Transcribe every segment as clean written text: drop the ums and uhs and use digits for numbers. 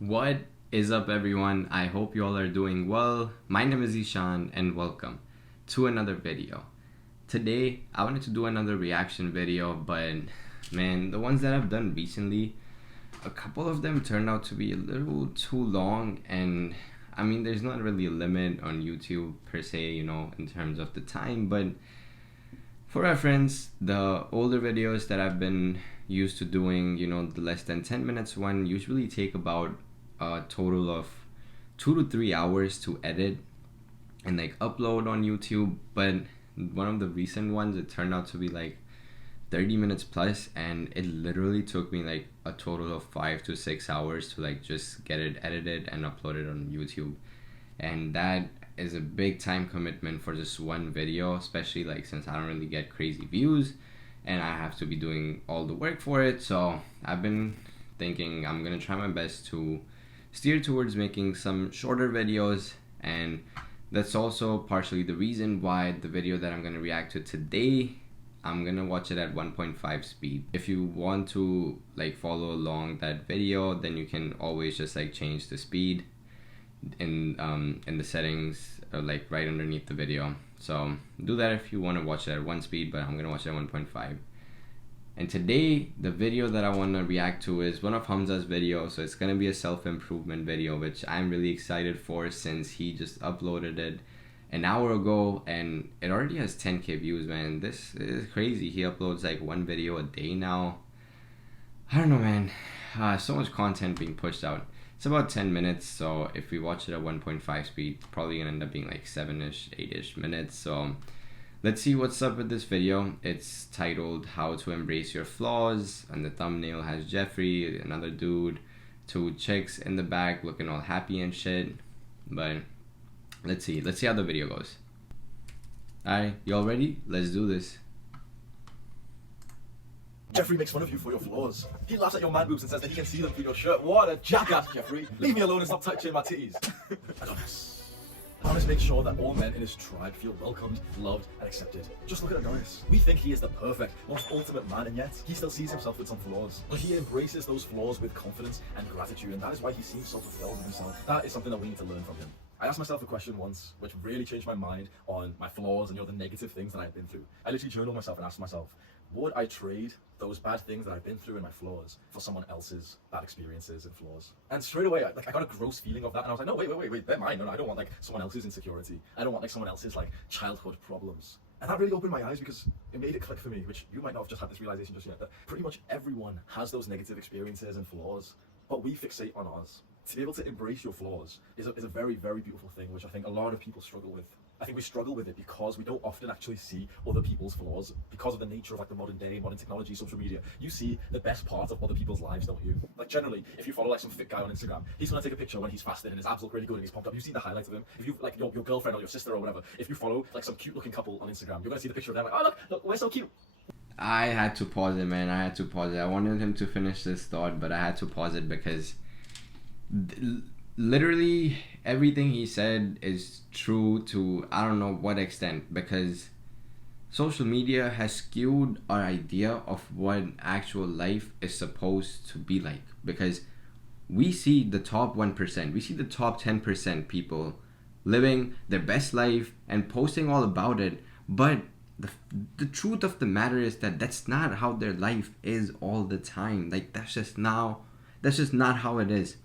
What is up, everyone? I hope you all are doing well. My name is Ishaan and welcome to another video. Today I wanted to do another reaction video, but man, the ones that I've done recently, a couple of them turned out to be a little too long, and I mean there's not really a limit on YouTube per se, in terms of the time, but for reference, the older videos that I've been used to doing, the less than 10 minutes one usually take about a total of 2 to 3 hours to edit and upload on YouTube. But one of the recent ones, it turned out to be 30 minutes plus, and it literally took me a total of 5 to 6 hours to just get it edited and uploaded on YouTube. And that is a big time commitment for just one video, especially since I don't really get crazy views and I have to be doing all the work for it. So I've been thinking I'm gonna try my best to steer towards making some shorter videos, and that's also partially the reason why the video that I'm gonna react to today, I'm gonna watch it at 1.5 speed. If you want to follow along that video, then you can always just change the speed in the settings right underneath the video. So do that if you want to watch it at 1 speed, but I'm gonna watch it at 1.5. And today the video that I want to react to is one of Hamza's videos. So it's gonna be a self-improvement video, which I'm really excited for since he just uploaded it an hour ago and it already has 10k views, man. This is crazy. He uploads one video a day now. I don't know, man. So much content being pushed out. It's about 10 minutes, so if we watch it at 1.5 speed, probably gonna end up being 7ish, 8ish minutes. So let's see what's up with this video. It's titled How to Embrace Your Flaws, and the thumbnail has Jeffrey, another dude, two chicks in the back looking all happy and shit. But let's see how the video goes. Alright, y'all ready? Let's do this. Jeffrey makes fun of you for your flaws. He laughs at your man boobs and says that he can see them through your shirt. What a jackass, Jeffrey. Leave me alone and stop touching my titties. Adonis. Adonis makes sure that all men in his tribe feel welcomed, loved, and accepted. Just look at Adonis. We think he is the perfect, most ultimate man, and yet he still sees himself with some flaws. But he embraces those flaws with confidence and gratitude, and that is why he seems so fulfilled with himself. That is something that we need to learn from him. I asked myself a question once, which really changed my mind on my flaws and the negative things that I've been through. I literally journaled myself and asked myself, would I trade those bad things that I've been through and my flaws for someone else's bad experiences and flaws? And straight away, I got a gross feeling of that, and I was like, no, wait, they're mine. No, I don't want someone else's insecurity. I don't want someone else's childhood problems. And that really opened my eyes because it made it click for me, which you might not have just had this realization just yet, that pretty much everyone has those negative experiences and flaws, but we fixate on ours. To be able to embrace your flaws is a very, very beautiful thing, which I think a lot of people struggle with. I think we struggle with it because we don't often actually see other people's flaws because of the nature of the modern day, modern technology, social media. You see the best part of other people's lives, don't you? Generally, if you follow some fit guy on Instagram, he's gonna take a picture when he's fasting and his abs look really good and he's pumped up. You see the highlights of him. If you your girlfriend or your sister or whatever, if you follow some cute looking couple on Instagram, you're gonna see the picture of them oh look, we're so cute. I had to pause it, man. I had to pause it. I wanted him to finish this thought, but I had to pause it because literally everything he said is true to I don't know what extent, because social media has skewed our idea of what actual life is supposed to be like, because we see the top 1%, we see the top 10% people living their best life and posting all about it, but the truth of the matter is that that's not how their life is all the time. That's just not how it is.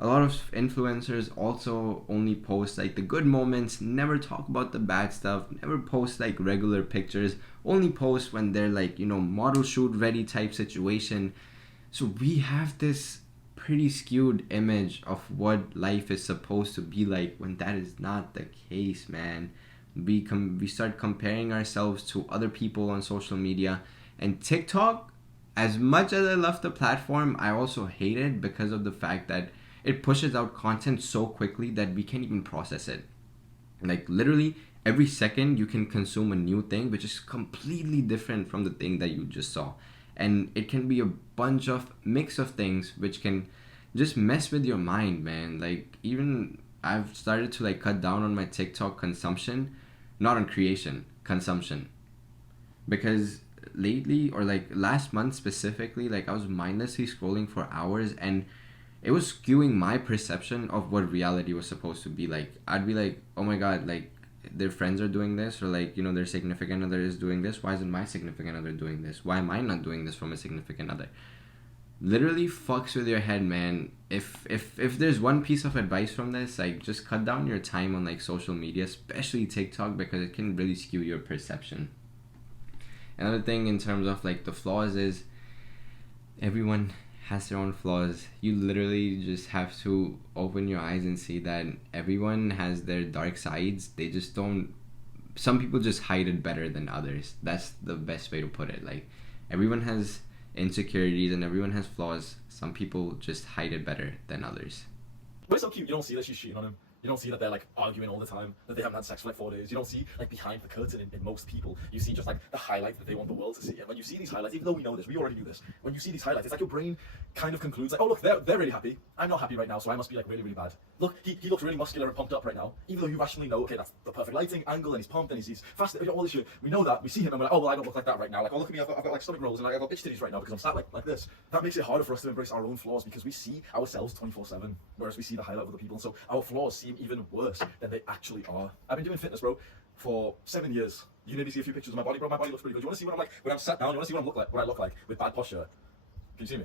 A lot of influencers also only post the good moments, never talk about the bad stuff, never post regular pictures, only post when they're model shoot ready type situation. So we have this pretty skewed image of what life is supposed to be like, when that is not the case, man. We start comparing ourselves to other people on social media, and TikTok, as much as I love the platform, I also hate it because of the fact that it pushes out content so quickly that we can't even process it. Literally every second you can consume a new thing which is completely different from the thing that you just saw, and it can be a bunch of mix of things which can just mess with your mind, man. Even I've started to cut down on my TikTok consumption, not on creation, consumption, because lately, or last month specifically, I was mindlessly scrolling for hours, and it was skewing my perception of what reality was supposed to be like. I'd be like, oh my god, like their friends are doing this, or like, you know, their significant other is doing this. Why isn't my significant other doing this? Why am I not doing this from a significant other? Literally fucks with your head, man. If there's one piece of advice from this, like, just cut down your time on like social media, especially TikTok, because it can really skew your perception. Another thing in terms of like the flaws is everyone has their own flaws. You literally just have to open your eyes and see that everyone has their dark sides. They just don't, some people just hide it better than others. That's the best way to put it. Like, everyone has insecurities and everyone has flaws. Some people just hide it better than others. But it's so cute. You don't see that she's cheating on him. You don't see that they're like arguing all the time, that they haven't had sex for like 4 days. You don't see like behind the curtain in most people. You see just like the highlights that they want the world to see. And when you see these highlights, even though we know this, we already knew this. When you see these highlights, it's like your brain kind of concludes like, oh look, they're really happy. I'm not happy right now, so I must be like really, really bad. Look, he looks really muscular and pumped up right now. Even though you rationally know, okay, that's the perfect lighting, angle, and he's pumped and he's fast, all this shit. We know that. We see him and we're like, oh well, I don't look like that right now. Like, oh look at me, I've got like stomach rolls and I've got bitch titties right now because I'm sat like this. That makes it harder for us to embrace our own flaws because we see ourselves 24/7, whereas we see the highlight of other people. And so our flaws seem even worse than they actually are. I've been doing fitness, bro, for 7 years. You maybe see a few pictures of my body, bro. My body looks pretty good. You want to see what I'm like when I'm sat down? You want to see what I look like with bad posture? Can you see me?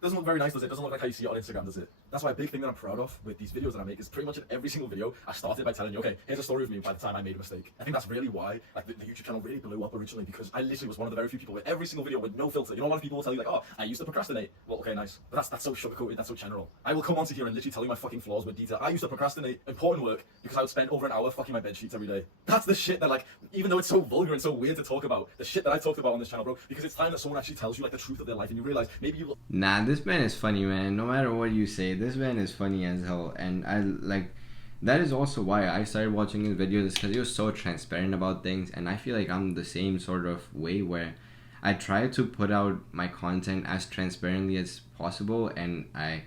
Doesn't look very nice, does it? Doesn't look like how you see it on Instagram, does it? That's why a big thing that I'm proud of with these videos that I make is pretty much in every single video, I started by telling you, okay, here's a story of me by the time I made a mistake. I think that's really why like the YouTube channel really blew up originally, because I literally was one of the very few people with every single video with no filter. You know, a lot of people will tell you like, oh, I used to procrastinate. Well, okay, nice. But that's so sugarcoated, that's so general. I will come onto here and literally tell you my fucking flaws with detail. I used to procrastinate important work because I would spend over an hour fucking my bed sheets every day. That's the shit that, like, even though it's so vulgar and so weird to talk about, the shit that I talked about on this channel, bro, because it's time that someone actually tells you like the truth of their life and you realize maybe you... Nah, this man is funny, man. No matter what you say, this man is funny as hell. And I like, that is also why I started watching his videos, because he was so transparent about things. And I feel like I'm the same sort of way, where I try to put out my content as transparently as possible, and I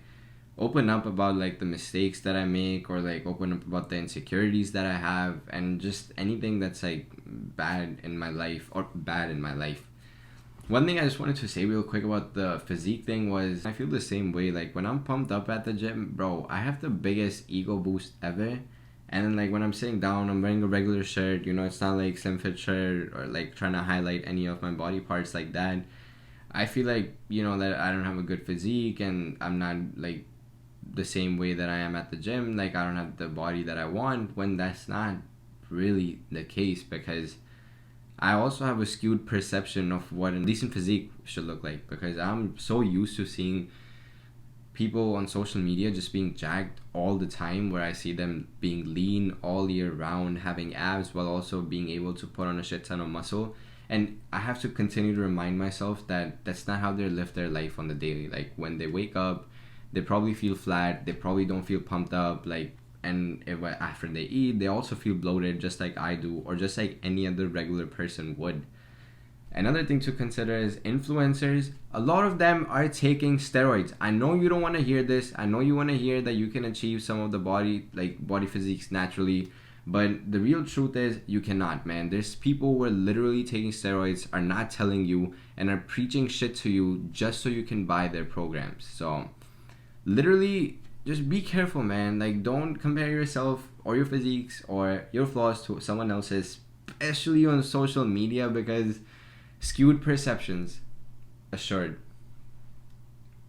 open up about like the mistakes that I make, or like open up about the insecurities that I have, and just anything that's like bad in my life. One thing I just wanted to say real quick about the physique thing was, I feel the same way. Like, when I'm pumped up at the gym, bro, I have the biggest ego boost ever. And then like when I'm sitting down, I'm wearing a regular shirt, you know, it's not like slim fit shirt or like trying to highlight any of my body parts like that. I feel like, you know, that I don't have a good physique and I'm not like the same way that I am at the gym. Like, I don't have the body that I want, when that's not really the case, because I also have a skewed perception of what a decent physique should look like, because I'm so used to seeing people on social media just being jacked all the time, where I see them being lean all year round, having abs, while also being able to put on a shit ton of muscle. And I have to continue to remind myself that that's not how they live their life on the daily. Like, when they wake up, they probably feel flat, they probably don't feel pumped up, like, and after they eat, they also feel bloated, just like I do, or just like any other regular person would. Another thing to consider is influencers. A lot of them are taking steroids. I know you don't want to hear this. I know you want to hear that you can achieve some of the body physiques naturally, but the real truth is you cannot, man. There's people who are literally taking steroids, are not telling you, and are preaching shit to you just so you can buy their programs. So literally, just be careful, man. Like, don't compare yourself or your physiques or your flaws to someone else's, especially on social media, because skewed perceptions assured.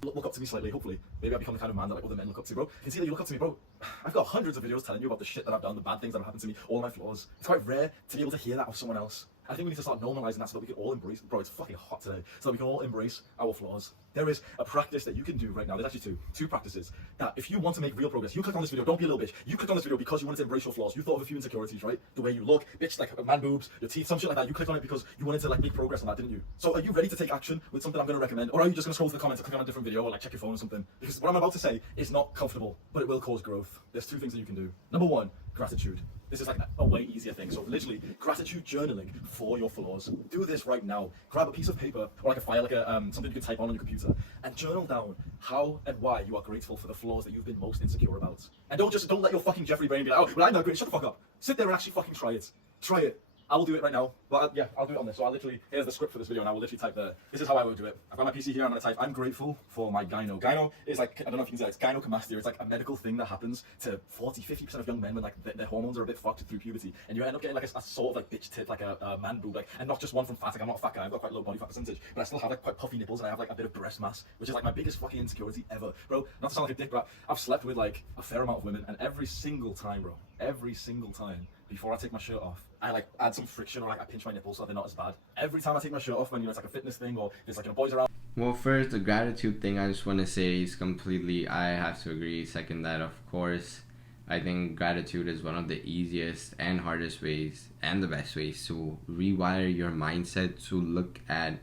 Look up to me slightly, hopefully. Maybe I'll become the kind of man that like other men look up to, bro. You can see that you look up to me, bro. I've got hundreds of videos telling you about the shit that I've done, the bad things that have happened to me, all my flaws. It's quite rare to be able to hear that of someone else. I think we need to start normalizing that so that we can all embrace, bro, it's fucking hot today, so that we can all embrace our flaws. There is a practice that you can do right now. There's actually two practices that if you want to make real progress, you click on this video, don't be a little bitch. You clicked on this video because you wanted to embrace your flaws. You thought of a few insecurities, right? The way you look, bitch, like man boobs, your teeth, some shit like that. You clicked on it because you wanted to like make progress on that, didn't you? So are you ready to take action with something I'm going to recommend? Or are you just going to scroll through the comments and click on a different video or like check your phone or something? Because what I'm about to say is not comfortable, but it will cause growth. There's two things that you can do. Number one, gratitude. This is like a way easier thing. So literally, gratitude journaling for your flaws. Do this right now. Grab a piece of paper or like a file, like a something you can type on your computer, and journal down how and why you are grateful for the flaws that you've been most insecure about. And don't let your fucking Jeffrey brain be like, oh, well, I'm not great. Shut the fuck up. Sit there and actually fucking try it. Try it. I will do it right now. But yeah, I'll do it on this. So here's the script for this video, and I will literally type this is how I will do it. I've got my PC here, I'm gonna type, I'm grateful for my gyno. Gyno is like, I don't know if you can say it's gynecomastia. It's like a medical thing that happens to 40-50% of young men when like their hormones are a bit fucked through puberty. And you end up getting like a sort of like bitch tit, like a man boob, like, and not just one from fat. Like I'm not a fat guy, I've got quite low body fat percentage, but I still have like quite puffy nipples, and I have like a bit of breast mass, which is like my biggest fucking insecurity ever. Bro, not to sound like a dick, but I've slept with like a fair amount of women, and every single time, bro, every single time, before I take my shirt off, I like add some friction, or like I pinch my nipples so they're not as bad. Every time I take my shirt off, when it's like a fitness thing, or there's like boys around. Well, first, the gratitude thing, I just want to say is completely, I have to agree, second that, of course. I think gratitude is one of the easiest and hardest ways, and the best ways, to rewire your mindset to look at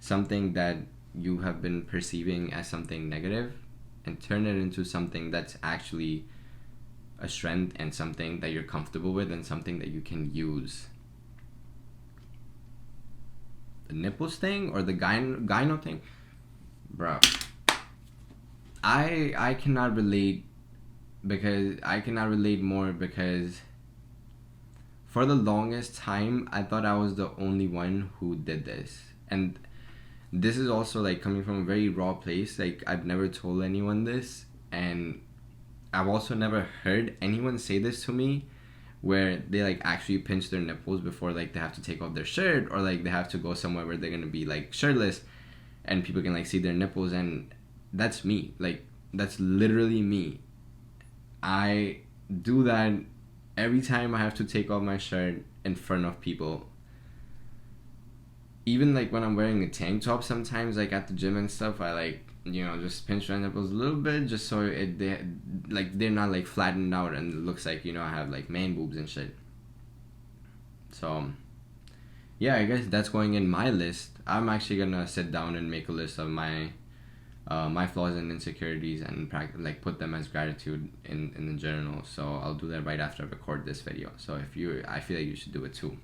something that you have been perceiving as something negative and turn it into something that's actually a strength, and something that you're comfortable with, and something that you can use. The nipples thing, or the gyno thing, bro, I cannot relate, because I cannot relate more, because for the longest time I thought I was the only one who did this. And this is also like coming from a very raw place. Like, I've never told anyone this, and I've also never heard anyone say this to me, where they like actually pinch their nipples before like they have to take off their shirt, or like they have to go somewhere where they're gonna be like shirtless and people can like see their nipples. And that's me. Like, that's literally me. I do that every time I have to take off my shirt in front of people. Even like when I'm wearing a tank top sometimes, like at the gym and stuff, I like, you know, just pinch my nipples a little bit, just so they're not like flattened out and it looks like, you know, I have like man boobs and shit. So yeah, I guess that's going in my list. I'm actually gonna sit down and make a list of my flaws and insecurities, and like put them as gratitude in the journal. So I'll do that right after I record this video. So I feel like you should do it too.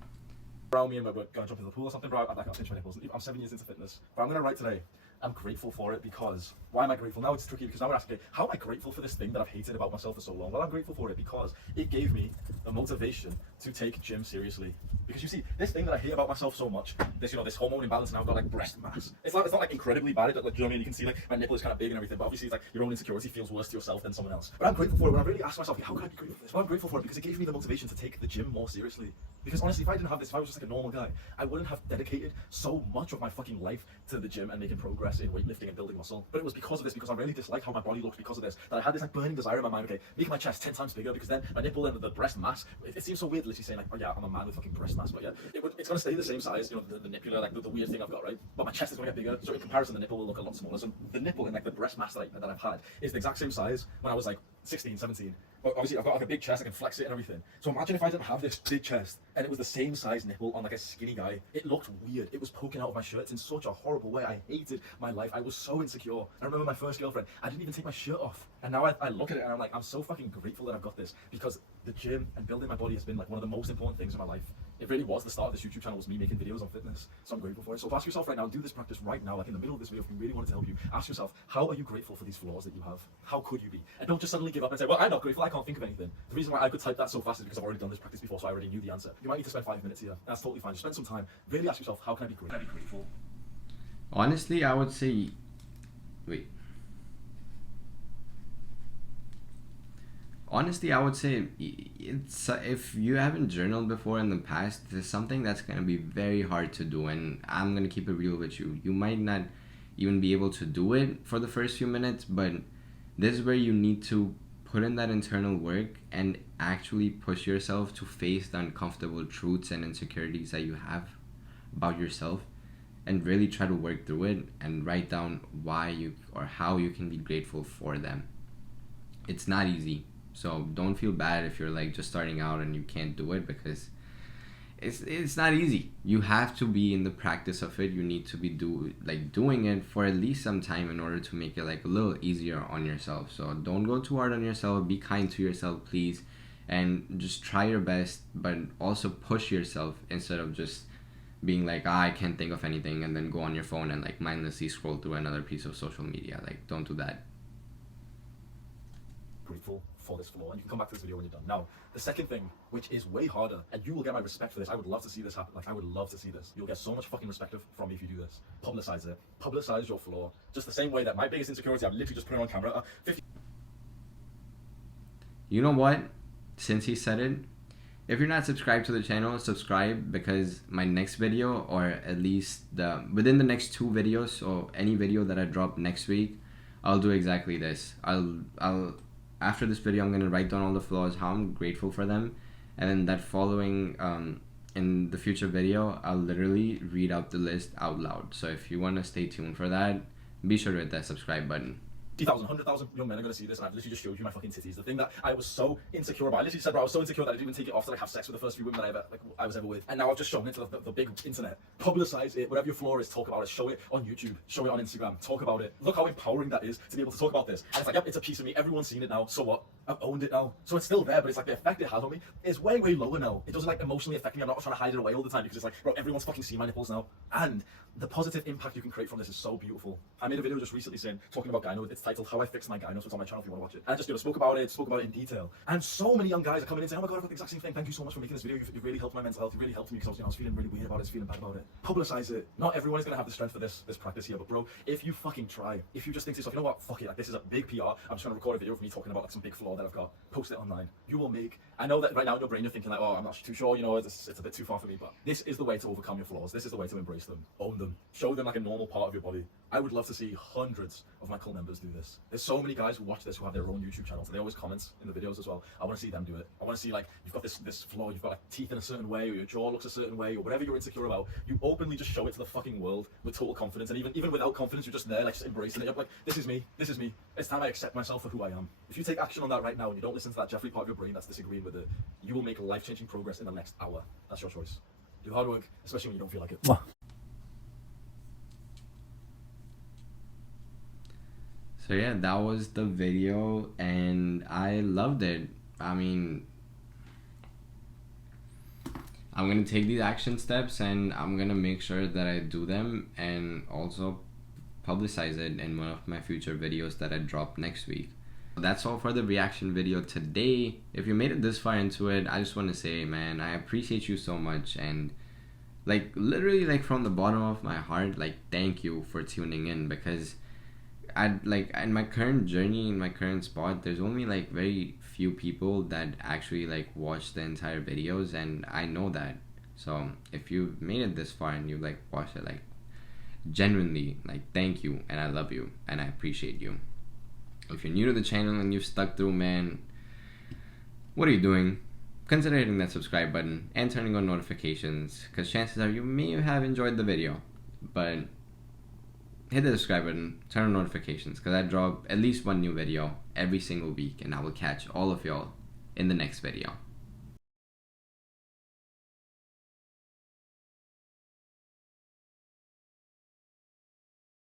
Around me and we're gonna jump into the pool or something, bro. I can't pinch my nipples. I'm 7 years into fitness, but I'm gonna write today, I'm grateful for it, because why am I grateful? Now it's tricky, because now we're asking, how am I grateful for this thing that I've hated about myself for so long? Well, I'm grateful for it because it gave me the motivation to take gym seriously. Because you see, this thing that I hate about myself so much, this, you know, this hormone imbalance, and I've got like breast mass. It's not like incredibly bad. Like, you know what I mean? You can see like my nipple is kind of big and everything, but obviously it's like your own insecurity feels worse to yourself than someone else. But I'm grateful for it. When I really ask myself, how can I be grateful for this? Well, I'm grateful for it because it gave me the motivation to take the gym more seriously. Because honestly, if I didn't have this, if I was just like a normal guy, I wouldn't have dedicated so much of my fucking life to the gym and making progress in weightlifting and building muscle. But it was because of this, because I really dislike how my body looks because of this, that I had this like burning desire in my mind, okay, making my chest 10 times bigger, because then my nipple and the breast mass, it seems so weird literally saying like, oh yeah, I'm a man with fucking breast mass, but yeah, it's gonna stay the same size, you know, the nipple, like the weird thing I've got, right? But my chest is gonna get bigger, so in comparison the nipple will look a lot smaller. So the nipple and like the breast mass that I've had is the exact same size when I was like 16, 17. But obviously I've got like a big chest, I can flex it and everything. So imagine if I didn't have this big chest and it was the same size nipple on like a skinny guy. It looked weird. It was poking out of my shirts in such a horrible way. I hated my life. I was so insecure. I remember my first girlfriend, I didn't even take my shirt off. And now I look at it and I'm like, I'm so fucking grateful that I've got this, because the gym and building my body has been like one of the most important things in my life. It really was. The start of this YouTube channel was me making videos on fitness, so I'm grateful for it. So ask yourself right now, do this practice right now, like in the middle of this video, if you really wanted to help you. Ask yourself, how are you grateful for these flaws that you have? How could you be? And don't just suddenly give up and say, well, I'm not grateful, I can't think of anything. The reason why I could type that so fast is because I've already done this practice before, so I already knew the answer. You might need to spend 5 minutes here. That's totally fine. Just spend some time. Really ask yourself, how can I be grateful? Honestly, I would say, Honestly, I would say it's if you haven't journaled before in the past, it's something that's gonna be very hard to do, and I'm gonna keep it real with you. You might not even be able to do it for the first few minutes, but this is where you need to put in that internal work and actually push yourself to face the uncomfortable truths and insecurities that you have about yourself, and really try to work through it and write down why you or how you can be grateful for them. It's not easy. So don't feel bad if you're like just starting out and you can't do it, because it's not easy. You have to be in the practice of it. You need to be doing it for at least some time in order to make it like a little easier on yourself. So don't go too hard on yourself. Be kind to yourself, please, and just try your best, but also push yourself instead of just being like, I can't think of anything, and then go on your phone and like mindlessly scroll through another piece of social media. Like, don't do that. grateful for this flaw, and you can come back to this video when you're done. Now, the second thing, which is way harder, and you will get my respect for this. I would love to see this happen. Like, I would love to see this. You'll get so much fucking respect from me if you do this. Publicize it. Publicize your flaw. Just the same way that my biggest insecurity, I've literally just put it on camera. You know what? Since he said it, if you're not subscribed to the channel, subscribe, because my next video, or at least within the next 2 videos, or any video that I drop next week, I'll do exactly this. I'll after this video, I'm gonna write down all the flaws, how I'm grateful for them, and then that following in the future video, I'll literally read out the list out loud. So if you want to stay tuned for that, be sure to hit that subscribe button. 100,000 young men are going to see this, and I've literally just showed you my fucking titties. The thing that I was so insecure about, I literally said, bro, I was so insecure that I didn't even take it off to like have sex with the first few women that I was ever with. And now I've just shown it to the big internet. Publicize it, whatever your flaw is, talk about it. Show it on YouTube, show it on Instagram, talk about it. Look how empowering that is to be able to talk about this. And it's like, yep, it's a piece of me. Everyone's seen it now. So what? I've owned it now. So it's still there, but it's like the effect it has on me is way, way lower now. It doesn't like emotionally affect me. I'm not trying to hide it away all the time because it's like, bro, everyone's fucking seen my nipples now. And the positive impact you can create from this is so beautiful. I made a video just recently talking about gyno. It's titled How I Fixed My Gyno, so it's on my channel if you want to watch it. And I just spoke about it in detail. And so many young guys are coming in saying, oh my god, I've got the exact same thing. Thank you so much for making this video. You've really helped my mental health. You really helped me because I was feeling really weird about it, feeling bad about it. Publicize it. Not everyone is going to have the strength for this practice here, but bro, if you fucking try, if you just think to yourself, you know what, fuck it, like this is a big PR, I'm just going to record a video of me talking about like some big flaw that I've got, post it online. You will make, I know that right now in your brain you're thinking like, oh, I'm not too sure, you know, it's a bit too far for me, but this is the way to overcome your flaws. This is the way to embrace them, own them, show them like a normal part of your body. I would love to see hundreds of my cult members do this. There's so many guys who watch this who have their own YouTube channels, and they always comment in the videos as well. I want to see them do it. I want to see like, you've got this flaw, you've got like teeth in a certain way, or your jaw looks a certain way, or whatever you're insecure about. You openly just show it to the fucking world with total confidence, and even without confidence, you're just there like just embracing it. You're like, this is me, this is me. It's time I accept myself for who I am. If you take action on that right now and you don't listen to that Jeffrey part of your brain that's disagreeing with it, you will make life-changing progress in the next hour. That's your choice. Do hard work, especially when you don't feel like it. So yeah, that was the video, and I loved it. I mean, I'm gonna take these action steps, and I'm gonna make sure that I do them, and also publicize it in one of my future videos that I drop next week. That's all for the reaction video today. If you made it this far into it, I just want to say, man, I appreciate you so much, and like literally like from the bottom of my heart, like thank you for tuning in, because I'd like in my current journey, in my current spot, there's only like very few people that actually like watch the entire videos, and I know that. So if you made it this far and you like watched it, like genuinely, like thank you, and I love you, and I appreciate you. If you're new to the channel and you've stuck through, man, what are you doing? Consider hitting that subscribe button and turning on notifications, because chances are you may have enjoyed the video, but hit the subscribe button, turn on notifications, because I drop at least one new video every single week, and I will catch all of y'all in the next video.